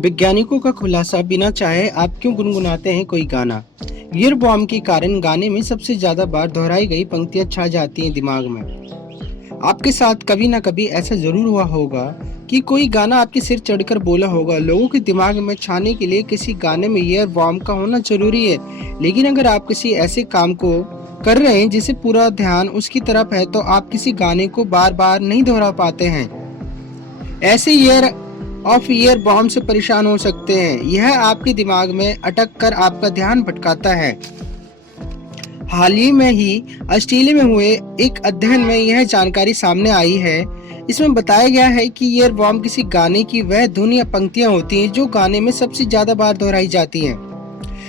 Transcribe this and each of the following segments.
वैज्ञानिकों का खुलासा बिना चाहे आप क्यों गुनगुनाते हैं कोई गाना। ईयरबॉम के कारण गाने में सबसे ज्यादा बार दोहराई गई पंक्तियां छा जाती हैं दिमाग में। आपके साथ कभी ना कभी ऐसा जरूर हुआ होगा कि कोई गाना आपके सिर चढ़कर बोला होगा। लोगों के दिमाग में छाने के लिए किसी गाने में ईयरबॉम का होना जरूरी है। लेकिन अगर आप किसी ऐसे काम को कर रहे हैं जिसे पूरा ध्यान उसकी तरफ है तो आप किसी गाने को बार बार नहीं दोहरा पाते हैं। ऐसे ईयर बॉम्ब से परेशान हो सकते हैं। यह आपके दिमाग में अटक कर आपका ध्यान भटकाता है। हाल ही में ऑस्ट्रेलिया में हुए एक अध्ययन में यह जानकारी सामने आई है। इसमें बताया गया है कि ईयर बॉम्ब किसी गाने की वह धुन या पंक्तियां होती हैं जो गाने में सबसे ज्यादा बार दोहराई जाती हैं।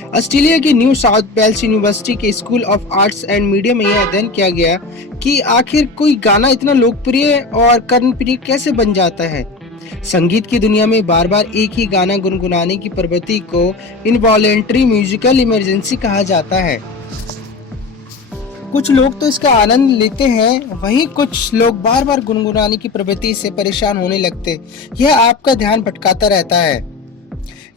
ऑस्ट्रेलिया की न्यू साउथ वेल्स यूनिवर्सिटी के school of arts and media में यह अध्ययन किया गया कि आखिर कोई गाना इतना लोकप्रिय और कर्णप्रिय कैसे बन जाता है। संगीत की दुनिया में बार बार एक ही गाना गुनगुनाने की प्रवृत्ति को इनवॉलेंटरी म्यूजिकल इमरजेंसी कहा जाता है। कुछ लोग तो इसका आनंद लेते हैं, वहीं कुछ लोग बार बार गुनगुनाने की प्रवृत्ति से परेशान होने लगते। यह आपका ध्यान भटकाता रहता है।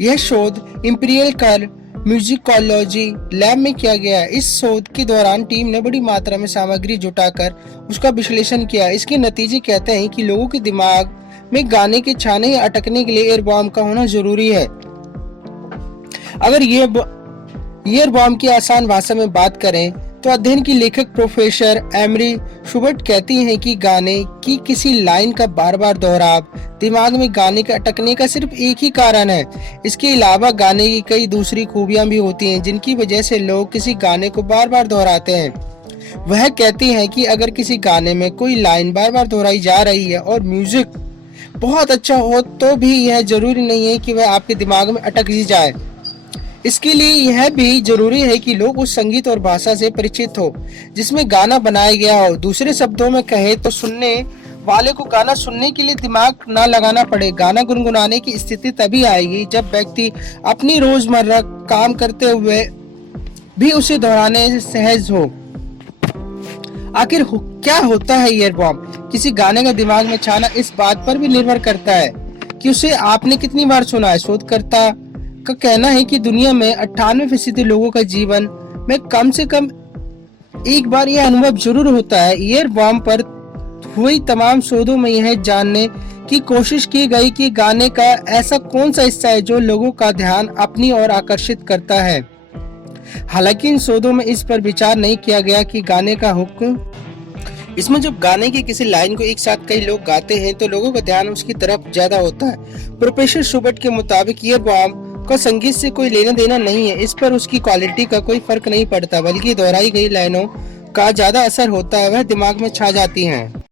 यह शोध इंपीरियल कर म्यूजिकोलॉजी लैब में किया गया। इस शोध के दौरान टीम ने बड़ी मात्रा में सामग्री जुटाकर उसका विश्लेषण किया। इसके नतीजे कहते हैं कि लोगों के दिमाग में गाने के छाने या अटकने के लिए ईयर बॉम्ब का होना जरूरी है। अगर ईयर बॉम्ब की आसान भाषा में बात करें तो अध्ययन की लेखक प्रोफेसर एमरी शुबर्ट कहती हैं कि गाने की किसी लाइन का बार बार दोहराव दिमाग में गाने के अटकने का सिर्फ एक ही कारण है। इसके अलावा गाने की कई दूसरी खूबियां भी होती हैं जिनकी वजह से लोग किसी गाने को बार बार दोहराते हैं। वह कहती हैं कि अगर किसी गाने में कोई लाइन बार बार दोहराई जा रही है और म्यूजिक बहुत अच्छा हो तो भी यह जरूरी नहीं है कि वह आपके दिमाग में अटक ही जाए। इसके लिए यह भी जरूरी है कि लोग उस संगीत और भाषा से परिचित हो जिसमें गाना बनाया गया हो। दूसरे शब्दों में कहे तो सुनने वाले को गाना सुनने के लिए दिमाग ना लगाना पड़े। गाना गुनगुनाने की स्थिति तभी आएगी जब व्यक्ति अपनी रोजमर्रा काम करते हुए भी उसे दोहराने से सहज हो। आखिर क्या होता है ईयर बॉम्ब? किसी गाने का दिमाग में छाना इस बात पर भी निर्भर करता है कि उसे आपने कितनी बार सुना है। शोधकर्ता का कहना है कि दुनिया में 98% लोगों का जीवन में कम से कम एक बार यह अनुभव जरूर होता है। ईयर बॉम्ब पर हुई तमाम शोधों में यह जानने की कोशिश की गई कि गाने का ऐसा कौन सा हिस्सा है जो लोगों का ध्यान अपनी ओर आकर्षित करता है। हालांकि इन शोधों में इस पर विचार नहीं किया गया कि गाने का हुक्म इसमें जब गाने की किसी लाइन को एक साथ कई लोग गाते हैं तो लोगों का ध्यान उसकी तरफ ज्यादा होता है। प्रोफेसर शुबर्ट के मुताबिक ईयर बॉम्ब का संगीत से कोई लेना देना नहीं है। इस पर उसकी क्वालिटी का कोई फर्क नहीं पड़ता, बल्कि दोहराई गई लाइनों का ज्यादा असर होता है, वह दिमाग में छा जाती हैं।